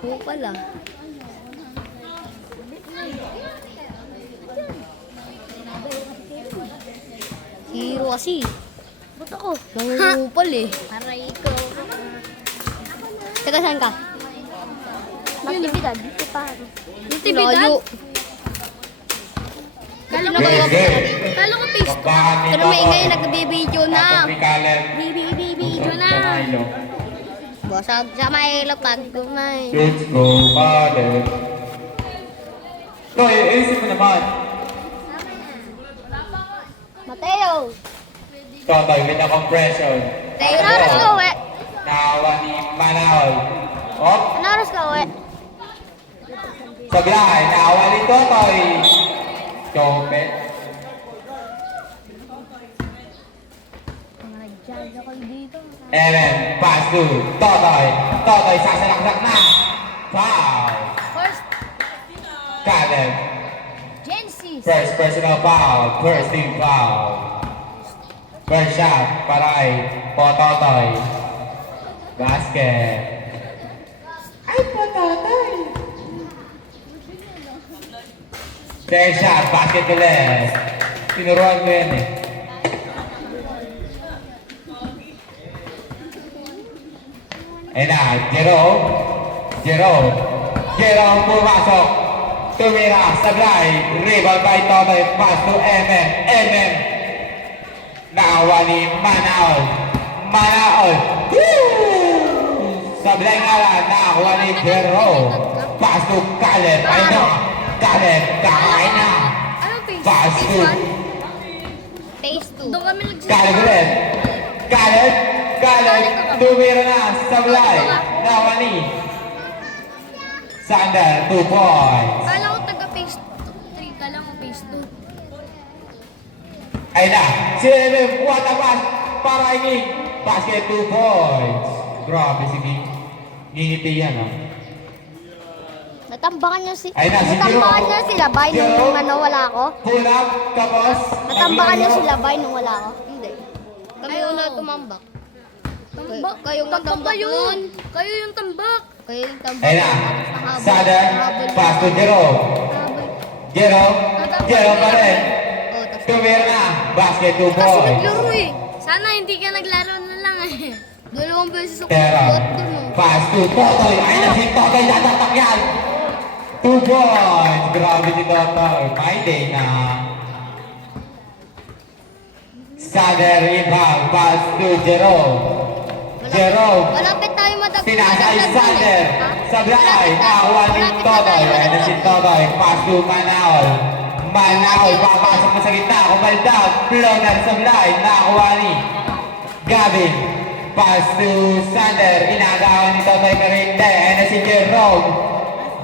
Oo pala. Hero kasi. Ba't ako? Nangungupal eh. Aray ko. Taga saan ka? Nagtibidad. Dito pa. Layo. Kala ko Nagawa ko talaga. Kala ko face to. Pero maingay, nagbibideo na. Video na. Basag sa may lapag kumay. Let's go, father. Ito, iisip mo naman. Mateo! Ito, tayo with the compression. Tayo Ano oras ka uwi? Nawa ni Manahol. Oh, Ano oras ka uwi? sabihay, nawa ni Totoy. Chope. Nag-judge ako dito. Amen. Pass to Totoy. Totoy, sasalaksak na. Foul. First, Caleb. Genesis. First personal foul. First team foul. First shot para kay Pototoy. Basket. Ay, Pototoy. Second shot, basket ulit. Tinuruan ko yan eh. Ayun na, Jerome pumasok. Tumira, sablay. Rebound by Totoy. Pass to MM. MM. Nakawa ni Manaol. Sablay nga lang, nakakuha ni Jerome. Pass to Caleb. Ayun na. Caleb, kakain na. Anong face? Pass Face to 1? Phase 2. Doon kami nagsisimula. Caleb ulit. Caleb. Tumira na. Sablay. Nakakuha ni Sander, 2 points. Kala ko taga face 3. Kala ko face 2. Ayun na. Si MM, what a pass. Para ini. Basket, 2 points. Grabe, sige. Ngingiti yan, ha. Natambakan niyo Ayun na, si Natambakan Jerome. niyo sila bay nung Jerome. ano wala ako? Pull up, tapos. Natambakan niyo sila bay nung wala ako? Hindi. Kami Ay, una oo. tumambak. Tambak. Kayong Tambak natambak kayo. nun. Kayo yung tambak. Kayo yung tambak. Ayun na. Nahabol. Sander, Nahabol. pass to Jerome. Jerome pa rin. Oh, tas Tumira na. Basket, 2 Kasi points. naglaro eh. Sana hindi ka naglaro na lang eh. dalawang beses ako Tera. nagot dun oh. Pass to Totoy. Ayun na si Totoy. Natatak yan. 2 points. Grabe si Totoy. My day na. Sander, rebound. Pass to Jerome. Jerome. Malapit tayo madagdag. Sinasay Sander. Sablay. Malapit Nakakuha ni na Totoy. tayo Ayun na si madagdag. Totoy. Pass to Manaol. Manaol. Papasok na sa gitna. Kumaldag. Floater Sablay. Nakakuha ni Gavin. Pass to Sander. Inagawan ni Totoy pero hindi. Ayun na si Jerome.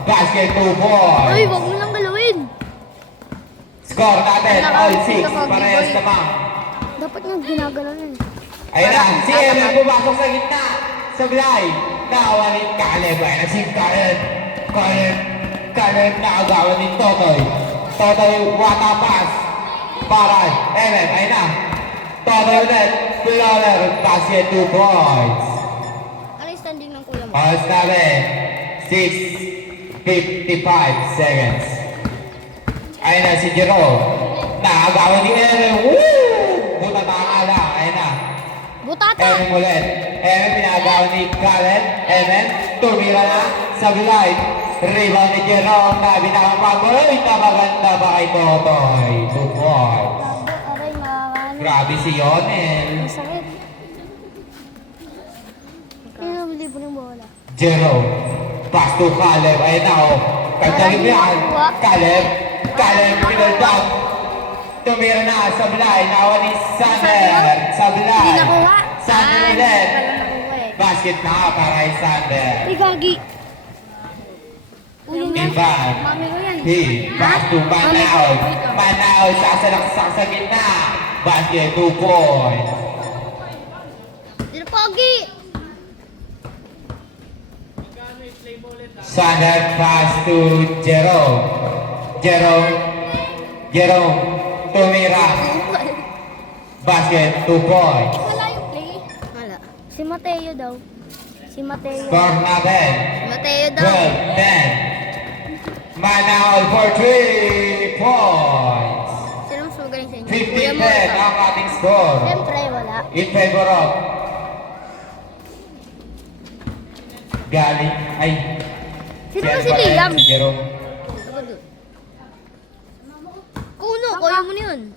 Basket 2 points. Uy, wag mo lang galawin. Score natin. All 6. Parehas naman. Dapat nga ginagalaw yun. Ayun na, si Evan pumasok sa gitna. Sablay. Nakawa ni Caleb. Ayun na si Caleb. Caleb nakagawa ni Totoy. Totoy, wata pass. Para Evan. Ayun na. Totoy ulit. Floater. Basket 2 points. Ano yung standing ng kuya mo? Oras namin. 6:55 seconds. Ayun na si Jerome. Nakagawa ni Evan. Woo! Buta tanga lang. Ayun na. Butata! Evan ulit. Evan pinagawa ni Karen. Evan, tumira na sa blind. Rebound ni Jerome na binawang paboy. Napaganda ba kay Totoy? 2 points. Aray, makakano. Grabe si Yonel. Masakit. Kaya nabili po ng bola. Jerome, pass to Caleb. Ayun na o. Kagdalim yan. Caleb, pinultap. Tumira na sa blind. Nawa ni Sander. Sa blind. Hindi nakuha. Sander ulit. Wala nakuha eh. Basket na para kay Sander. Ay, gagi. Ulo na. Ivan. Mami ko yan. He, pass to Manaol. Manaol, sasalaksak sa gitna. Basket, 2 points. Dito pogi! Sander, pass to Jerome. Jerome, tumira. Basket, 2 points. Wala yung play. Wala. Si Mateo daw. Si Mateo. Score natin. Mateo 12-10. Manaol for 3 points. Sino mas magaling sa inyo? 15-10 ang ating score. Siyempre, wala. In favor of Galing. Ay. Sino ba si Liam? Jerome. Kuno, kuya mo na yun.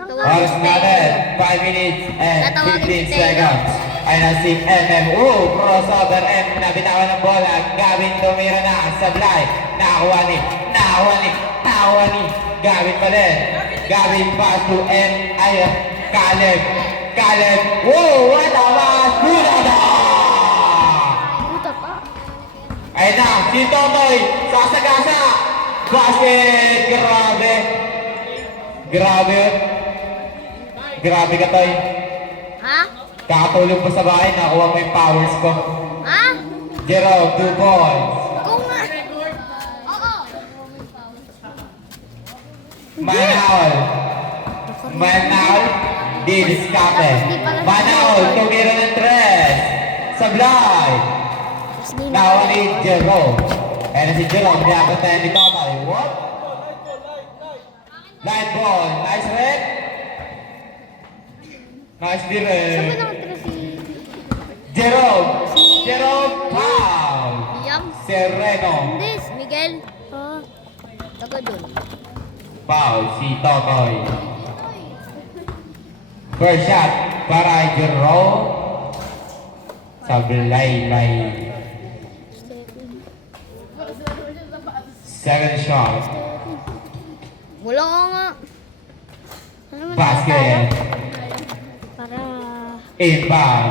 Oras natin, 5 minutes and Tatawagin 15 si Taylor. seconds. Ay na si MM. Crossover M. Nabitawan ng bola. Gavin tumira na. Sablay. Nakakuha ni. Gavin pa din. Gavin pass to M. Ay, Caleb. What a pass! Bulada! Puta pa. Ayun na, si Totoy. Sasagasa. Basket. Grabe ka, Toy. Ha? Kakatulog mo sa bahay, nakuha mo yung powers ko. Ha? Jerome, 2 points. Ikaw nga. Oo. Manaol, di diskate. Manaol, tumira ng 3. Sablay. Nakuha ni Jerome. Ayan na si Jerome, niyabantayan ni Totoy. What? Light ball, nice red. Nice di Saan ba red. nakatira si Jerome, foul. Liam? Sereno, Hindi, si Miguel. Taga dun. foul. Si Totoy. First shot para Jerome. Sablay. Second shot. Wala ka nga. Ano man Basket. Para... Inbound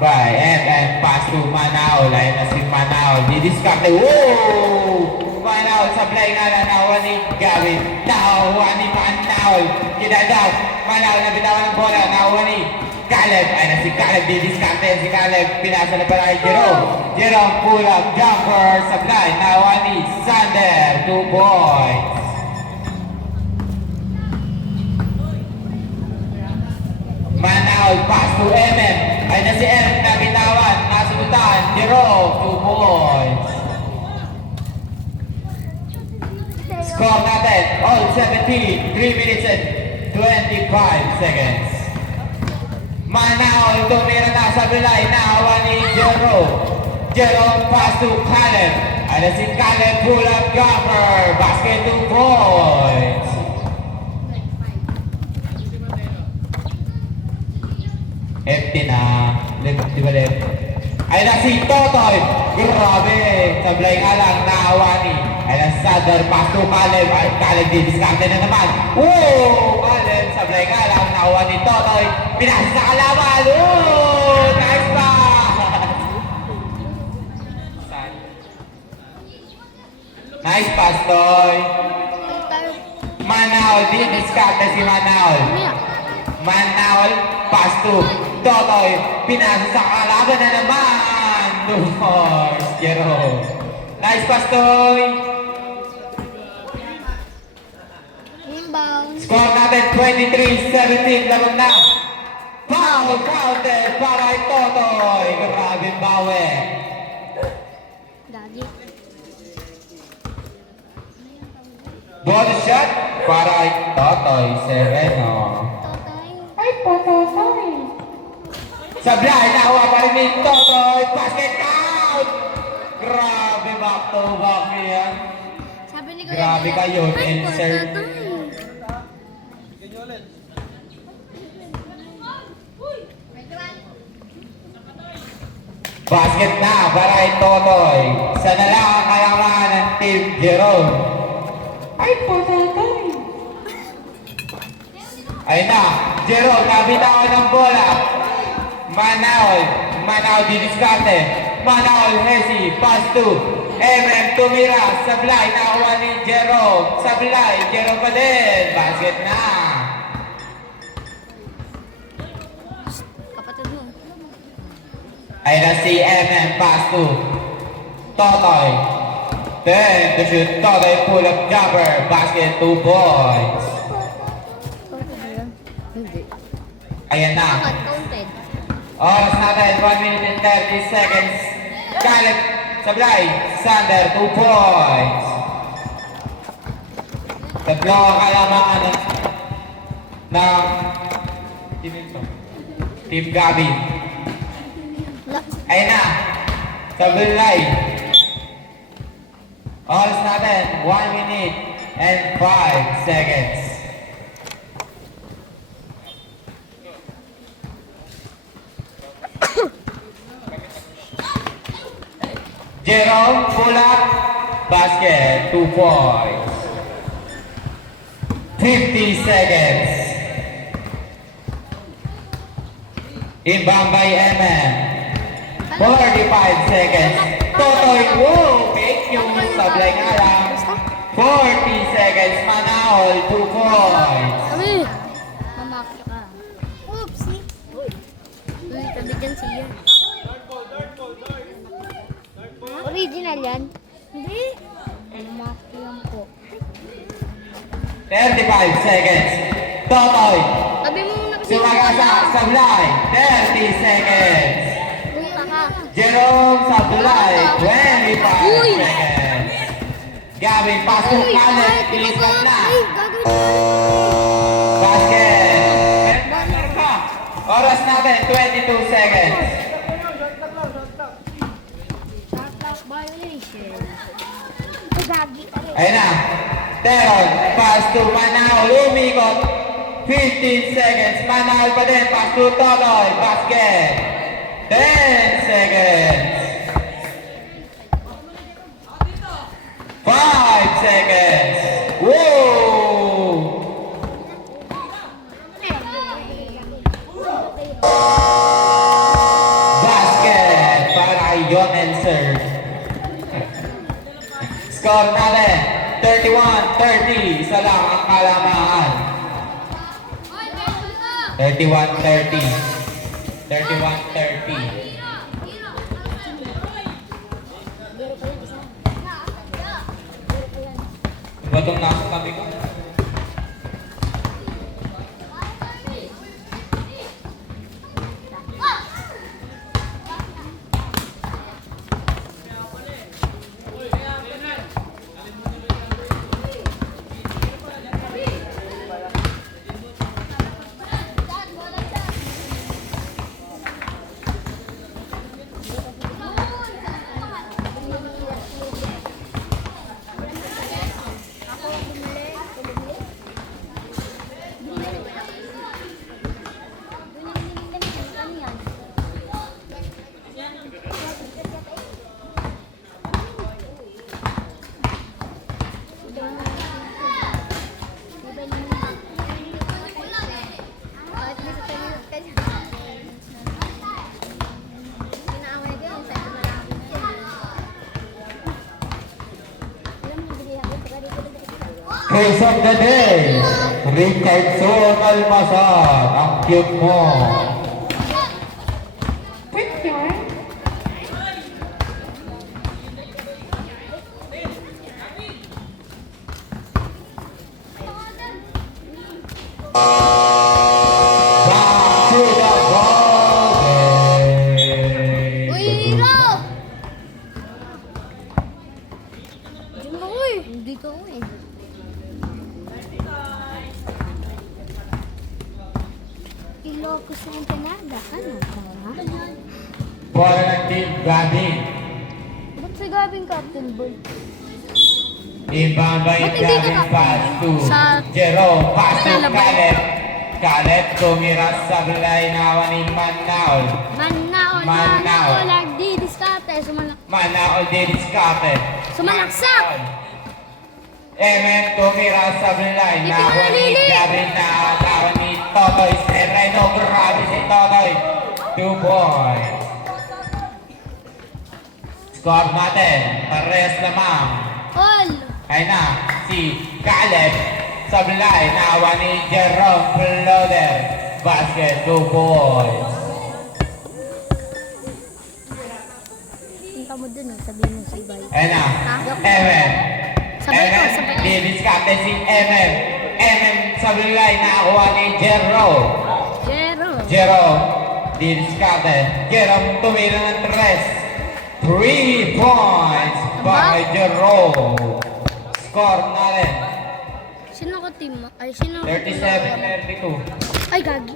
by MM. Pass to Manaol. Ayun na si Manaol. Didiskarte. Woo! Manaol. Sablay nga na. Nakuha ni Gavin. Nakuha ni Manaol. Kinadaw. Manaol na bitawan ng bola. Nakuha ni Caleb. Ayun na si Caleb. Didiskarte si Caleb. Pinasa na para kay Jerome pull up. Jumper. Sablay. Nakuha ni Sander. 2 points. Manaol pass to MM. Ay na si M na bitawan. Nasubutan. Jerome, 2 points. Score natin. All 17. 3 minutes and 25 seconds. Manaol tumira na sa bilay. Nakawa ni Jerome. Jerome pass to Caleb. Ay na si Caleb pull up jumper. Basket 2 points. Empty na. Di ba left? Ay na si Totoy. Grabe. Sablay nga lang. Naawani. Ay na si Sander. Pass to Caleb. Ay Caleb didiskarte na naman. Woo! Caleb. Sablay nga lang. Nakuha ni Totoy. Pinasa sa kalaban. Woo! Nice pass! Nice pass, Toy. Manaol. Didiskarte si Manaol. Manaol. Pass to Totoy. Pinasa sa kalaban na naman. Doors. Jerome. Nice pass, Toy. Inbound. Score natin 23-17. Laban na. Foul counted para kay Totoy. Grabe bawi. Daddy. Bonus shot para kay Totoy. Sereno. Ay po, Totoy. Sablay, nakuha pa rin ni Totoy. Basket count! Grabe, back to back yan. Sabi ni Grabe kayo, insert. Basket na para kay Totoy. Sana lang ang kalamangan ng Team Jerome. Ay po, Totoy. Ayun na, Jerome, nabitawan ng bola. Manaol didiskarte. Manaol, Hesi, pass to MM, tumira, Sablay, nakuha ni Jerome. Sablay, Jerome pa din. Basket na. Kapatid mo. Ayun na si MM, pass to Totoy. Then, to shoot, Totoy, pull up jumper. Basket, 2 points. Hindi. Ayan na. Counted. Oras natin, 1 minute and 30 seconds. Caleb Sablay, Sander, 2 points. Tatlo ang kalamangan ng Team Gabi. Ayun na. Sablay. Oras natin, 1 minute and 5 seconds. Jerome, pull up, basket, 2 points. 50 seconds. Inbound by MM. 45 seconds. Totoy, woo! Fake yung sablay nga lang. 40 seconds. Manahol, 2 points. Kami! Mamakyo ka. Oopsie! Uy, tabi dyan siya. Original yan. Hindi. Mamakyo lang po. 35 seconds. Totoy, Tabi mo muna kasi. sumagasa, sablay, 30 seconds. Punta ka. Jerome Sablay, 25 Uy! seconds. Gavin, pasok kalit, bilisan na. Ay, gagawin mo. Basket. Meron ka. Oras natin, 22 seconds. Violation. Ayun na. Teron, pass to Manao, lumikot. 15 seconds. Manao pa din, pass to Toloy, basket. 10 seconds. 5 seconds. Woo! Basket para Yon serve. Score natin, 31-30. Isa lang ang kalamangan. 31-30. 31-30. Ba itong nasa tabi ko? Case of the day, Rickardson Almasar, ang cute mo. Back to the ball game. Uy, Hiro! Diyan ka ko eh. Hindi ka ko eh. Ilocos ng Canada. Ano ka ha? Bola ng Team Gabi. Ba't si Gavin Captain Boy? Inbound by Ba't hindi ka Gavin, captain? pass to Sa- Jerome, pass to Sa labas. Caleb. Caleb tumira sa bilay na ni Manaol. Manaol, Manaol. manaol, nagdidiskarte. Manaol din discarded. Sumalaksak! Emen tumira sa bilay na Hindi ka ni nalili. Gavin na lawan ni Totoy. Sereno, grabe si Totoy. 2 points. Score natin, parehas lamang. All! Ay na, si Caleb Sablay, nawa ni Jerome Floder. Basket, 2 points. Punta mo dun eh, sabihin mo sa ibay. Ay na, Emen. Sabay ko, Emen, sabay ko. didiskarte si Emen. Emen Sablay, nakuha ni Jerome. Jero! Jerome, didiskarte. Jerome tumira ng 3. 3 points. kay Jerome. Score natin. Sino ko team mo? Ay, sino ko 37-32. Ay, gagi.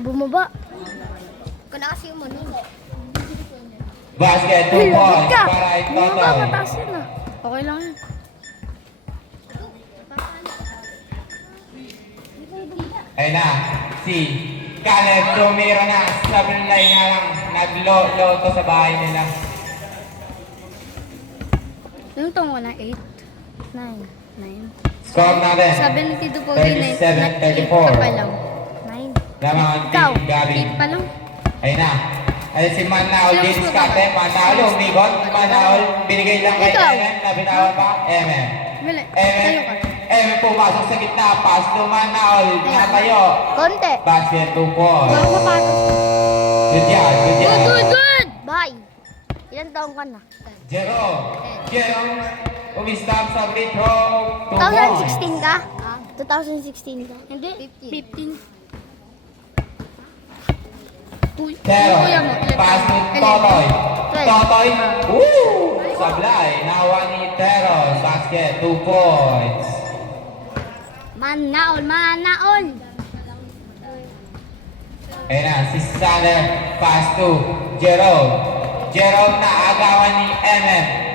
Bumaba. Kung na kasi yung manun. Basket, 2 Ay, lagot points ka. para kay Bumaba, Totoy. mataas yun ah. Okay lang yun. Ayun na, si Caleb tumira na. Sabi nila nga lang, naglo-loto sa bahay nila. Yung tong ko na 8, 9, 9. Score natin. Sabi ni Tito Pogi 9, 37-34. ka pa lang. 9. Lamang ang Ikaw, team Gabi. 8 pa lang. Ayun na. Ayun si Manaol din diskarte. Manaol umigot. Manaol binigay lang kay Ikaw. MM. Nabitawan pa. MM. Wala, MM. tayo ka. MM pumasok sa gitna. Pass to Manaol. Natayo. Konti. Basket 2 points. Bago sapatos. Good job. Good job. Good! Bye. Ilan taong ka na? Jerome. Jerome. Umistap sa free throw. 2 points. 2016 ka? 2016 ka? Hindi, 15. Uy, Pero, kuya mo, pass to 11. Totoy. 12. Totoy. Woo! Sablay. Nawa ni Teron. Basket 2 points. Manaol, manaol. Ayun na, si Sander. Pass to Jerome. Jerome na agawan ni MM.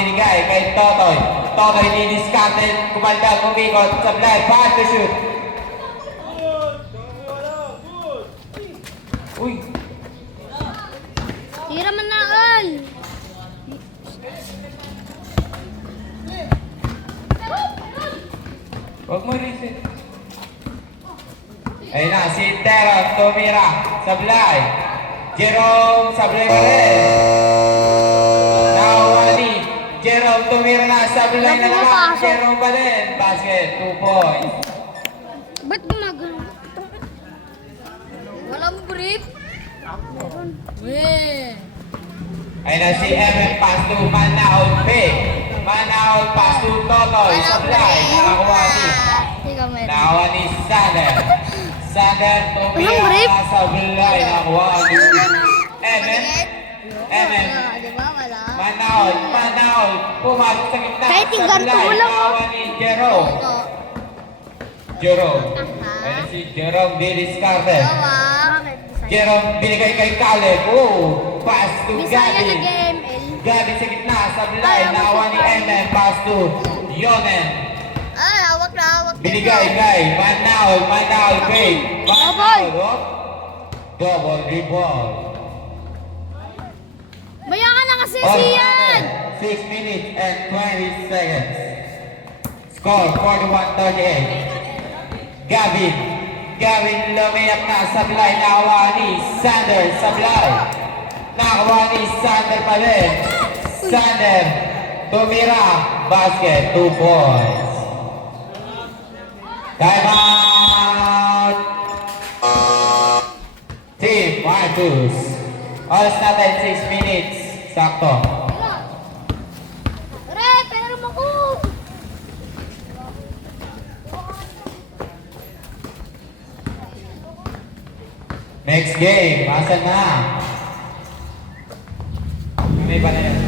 Binigay kay Totoy. Totoy didiskarte. Kumaldag, umikot. Sablay. Pass to shoot. Uy. Tira manaol. Huwag mo reset. Ayun na, si Teron tumira. Sablay. Jerome, sablay pa rin. Nawali. Jerome tumira na. Sablay na naman. Jerome pa rin. Basket, 2 points. Ba't gumagano? Walang brief. Weh. Ayun na si MM pass to Manaol Pig. Manaol pass to Totoy. Sablay. Nakakuha ni. Ikaw meron. Nakakuha ni Sander. Sander tumira Walang brief. na. Sablay. Nakakuha ni MM. MM. Di ba? Wala. Manaol, pumasok sa gitna. Kahit yung ganito, Sablay, wala. nakakuha ni Jerome. Ito. Jerome. Ayun si Jerome didiskarte. Bakit? Jerome binigay kay Caleb. Oh, pass to Bisaya Gabi. nag-ML. Gabi sa gitna, sablay, nakakuha ni MM, pass to Yonen. Ay, hawak na hawak. Binigay kay Manaol, Pig. Manaol, oh. Double dribble. Baya ka na kasi On siyan! 6 minutes and 20 seconds. Score 41-38. Gavin lumiyak na sablay. Nakakuha ni Sander. Sablay. Nakakuha ni Sander pa rin. Sander. Tumira. Basket. 2 points. Time out. Team Marcus. Oras natin 6 minutes. Sakto. Re, pero mo ko. Next game. Asan na? May ba na yan?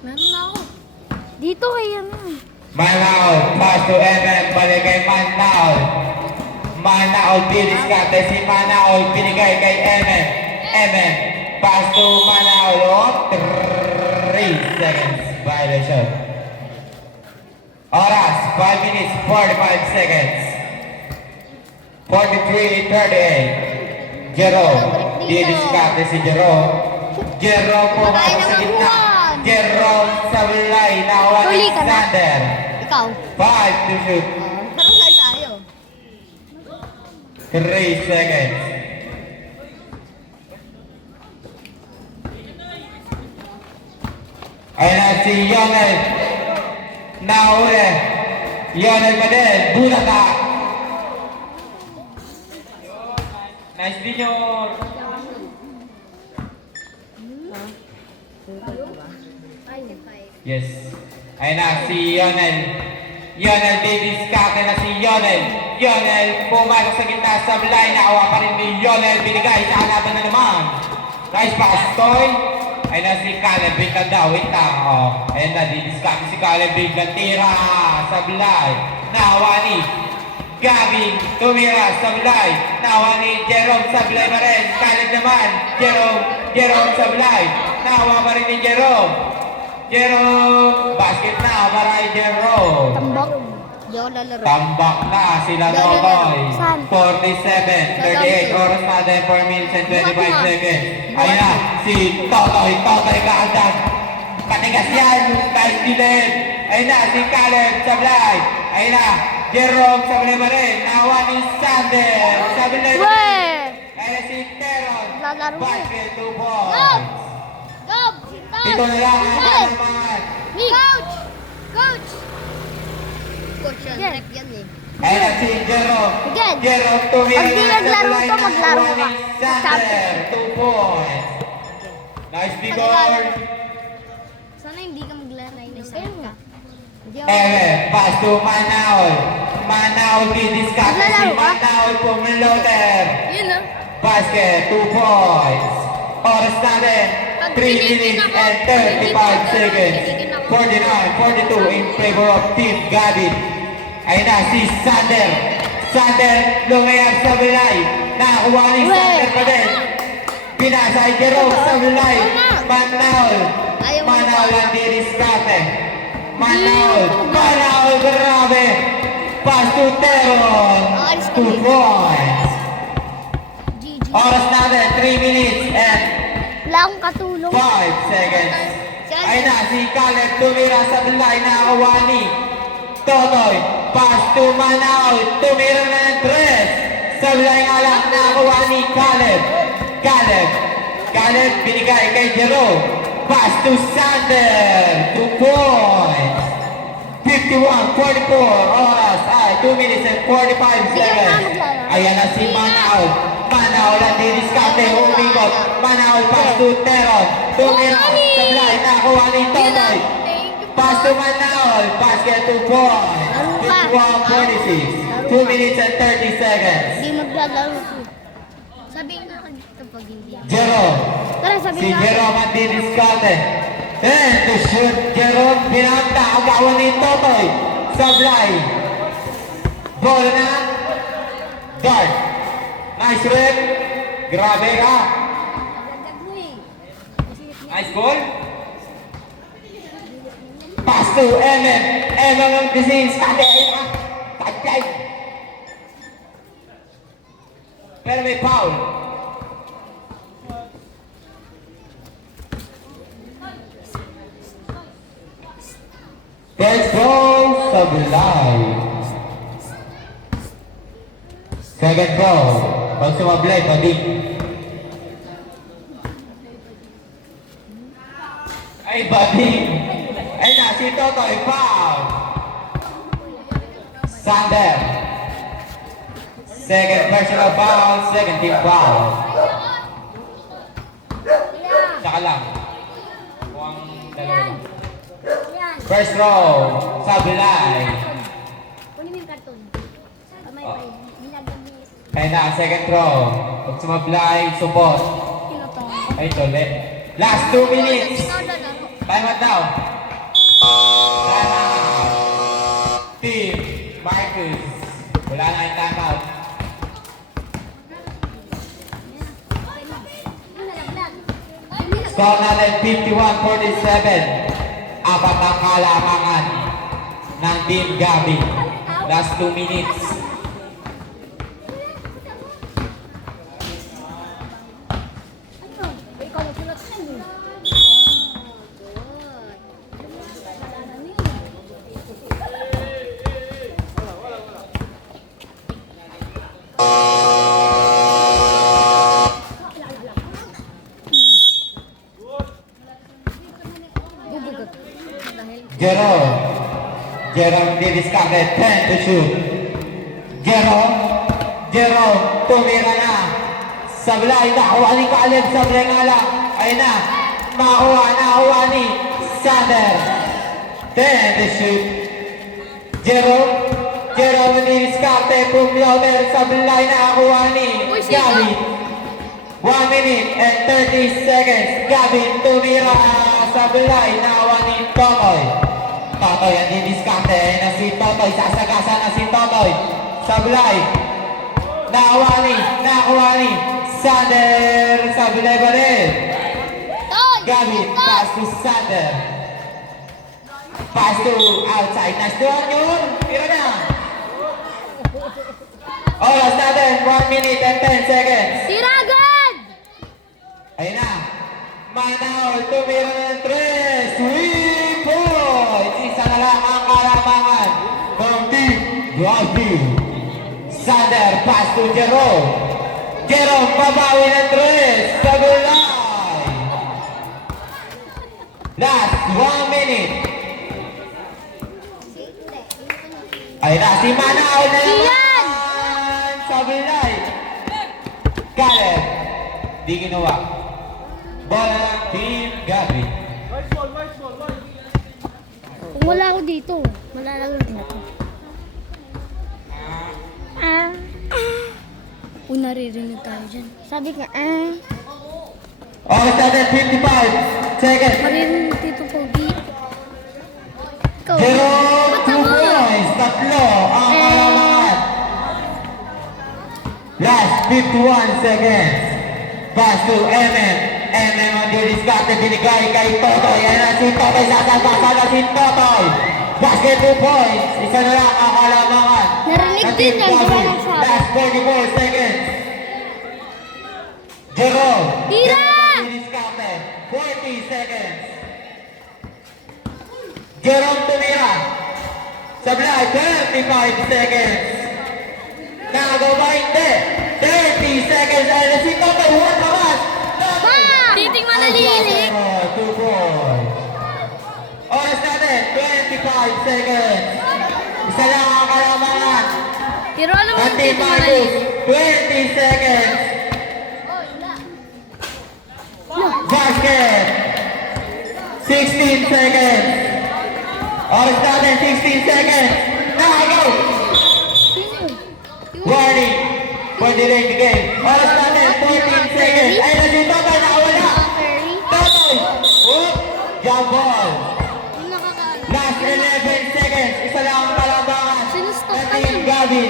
Meron na ako. Dito kaya na. Manaol, pass to MM, balik kay Manaol. Manaol, bilis ka. Si Manaol, binigay kay MM. MM, pass to Manaol. Oh, 3 seconds violation. Oras, 5 minutes, 45 seconds. 43-38. Jerome, didiskarte si Jerome. Jerome pumasok sa gitna. Jerome sa ka na. Sander. Ikaw. 5 to shoot. Parang kayo tayo. 3 seconds. Ayan na si Yonel. Nahuli. Yonel pa din. Bulat ka. Nice Junior. Yes. Ayan na si Yonel. Yonel didiskarte na si Yonel. Yonel pumasok sa gitna sa line. Nakawa pa rin ni Yonel. Binigay sa hanapan na naman. Nice pass, Toy. Ayan na si Caleb. Biglang daw. Wait lang. Ayan na. Didiskarte si Caleb. Biglang tira sa line. Nakawa ni Gabing tumira sa line. Nakawa ni Jerome sa line pa rin. Caleb naman. Jerome sa line. Nakawa pa rin ni Jerome. Basket na para kay Jerome. Tambak. Di ako lalaro. Tambak na sila Notoy. 47, 38 oras na din, 4 minutes and 25 seconds. Ayan na, si Totoy kaagad. Patigas yan, nice delay. Ayan na, si Caleb Sablay. Ayan na, Jerome Sablay pa rin. Nawa ni Sander. Sablay pa rin. Ayan na si Teron. Lalaro mo. Basket, 2 points. Go! Ito na lang ang naman. Coach! Coach! Coach yan. Yes. Rep yan eh. Ayan na si Jerome. Again. Jerome tumira Pag di na naglaro sa to, line. maglaro Nawa ka. ni Sander, 2 points. Nice bigor. Sana hindi ka maglaro na inasayang ka. Pass to Manaol. Manaol didiskarte si Naglalaro ka? Manaol pumloader. Yun ah. Basket, 2 points. Oras natin, 3 minutes and 35 seconds. 49-42 in favor of Team Gabit. Ayun na si Sander. Sander lumayag sa bilay. Nakakuha ni Sander pa din. Pinasa ay Jerome sa bilay. Manaol. Manaol ang didiskarte. Manaol, grabe. Pass to Teron. 2 points. GG. Oras natin, 3 minutes and Wala akong katulong. 5 seconds. Ayun na, si Caleb tumira sa line na Awani. Totoy, pass to Manaw. Tumira na ng 3. Sa line nga lang na Awani, Caleb. Caleb binigay kay Jerome. Pass to Sander. 2 points. 51-44 oras ay 2 minutes and 45 seconds. Ayan na si Manaw. Manaw lang diniskarte, umingot. Manaw pass to Teron. Tumira sa line, nakuha ni Totoy. Pass to Manaw, basket 2 points. 51-46. 2 minutes and 30 seconds. Hindi maglalaro ko. Sabihin na ako dito pag hindi. Jerome. Tara, Si sabihin na. Jerome ang diniskarte. And to shoot, Jerome, pinanta, agawan ni Totoy. Sablay. Ball na. Dart. Nice rep. Grabe ka. Nice goal. Pass to MM. MM ang disease. Tatay. Pero may foul. First goal, Sablay. Second goal, pag sumablay, padik. Ay, padik. Ay na, si Totoy, foul. Sander. Second personal foul, second team foul. Saka lang. Mukhang dalawa lang. First row, Sablay. Kunin mo yung karton. Kamay Oh. pa yun. Binagabis. Kaya na, second row. Pag sumablay, support. Pinotong. Ay, tole. Last 2 minutes. Ikaw lalaro. Time out daw. Time out. Team Marcus. Wala na yung time out. Score natin 51-47. Apat ang kalamangan ng Team Gabi. Last 2 minutes. Ikaw magsulat ka mo. lagot. Dahil Jerome. Jerome di-discovered. 10 to shoot. Jerome. Jerome. Tumira na. Sablay. Nakuha ni Caleb. Sablay nga lang. Ayun na. Nakuha ni Sander. 10 to shoot. Jerome. Jerome di-discover. Pumloader. Sablay. Nakuha ni Uy, sino? Gabi. 1 minute and 30 seconds. Gavin tumira sa Belay. Nakuha ni Totoy. Totoy ang diniskante. Ayun na si Totoy. Sasagasa na si Totoy. Sa Belay. Nakuha ni Sander. Sa Belay pa rin. Gavin. Pass to Sander. Pass to outside. Nice to yun. Tira na. Oras natin. 1 minute and 10 seconds. tira agad! Ayun na. Manaw, tumira ng 3. Sweet points. Isa na lang ang kalamangan ng Team Gabi. Sander, pass to Jerome. Jerome, babawi ng 3. Sa gulay. Last 1 minute. Ayun na, si Manaw na Iyan! naman sa gulay. Caleb, di ginawa. Bola ng Team Gabi. Kung wala ako dito, malalaro din ako. Uy, naririnig tayo dyan. Sabi ka, Oras natin, 55 seconds. maririnig dito, Pogi. Ikaw, Jerome, ba't 2 ako? points. Tatlo ang kalamangan. Last 51 seconds. Pass to MM. MM ang diniskarte, binigay kay Totoy. Ayan na si Totoy, sasagasa na si Totoy. Basket 2 points. Isa na lang ang kalamangan. Narinig ng din Team yan, Gabi. gawa ng sabi. Last 44 seconds. Jerome. Tira! Jerome ang diniskarte, 40 seconds. Jerome tumira. Sablay, 35 seconds. Nagawa hindi. 30 seconds. Ay, si Totoy, huwag naman. Ma! Titing manalilig! 2 points. Oras natin, 25 seconds. Isa lang ang kalamangan. Pero alam mo At yung Team titing Marcus, manalilig. 20 seconds. Basket. 16 seconds. Oras natin, 16 seconds. Go! Warning. For delay the game. Oras natin, 14 seconds. Ay, na si Totoy, nakawala. Totoy. Oop. Jump ball. Yung nakakaano. Last 11 seconds. Isa lang ang kalabangan. Sinustop ng ka Team nun. Gabi.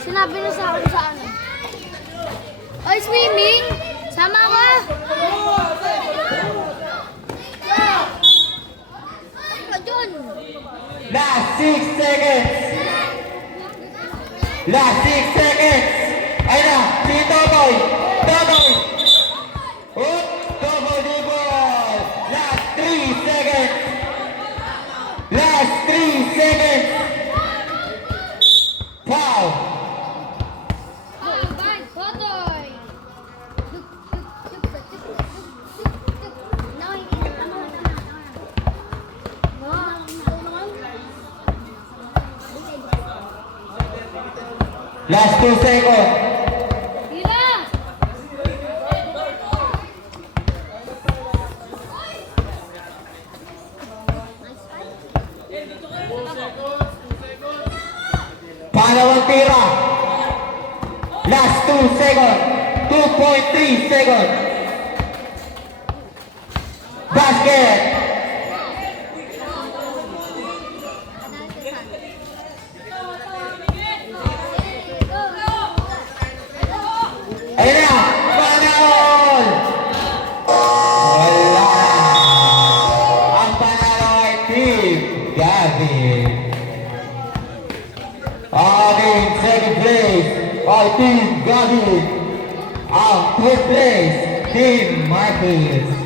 Sinabi na sa akin sa ano. Oy, swimming! Sama ka! Ano dyan? Last 6 seconds. Last 6 seconds. Ayun na, si Totoy. Totoy. Oop. Double dribble. Last 3 seconds. Last 3 seconds. Foul. Totoy! Last 2 seconds. Tira! Pangalawang tira. Last 2 seconds. 2.3 seconds. Basket. Ayun na. Panahon. Wala. Ang panalo ay Team Gabi. Aking second place ay Team Gabi. Ang third place, Team Marcus.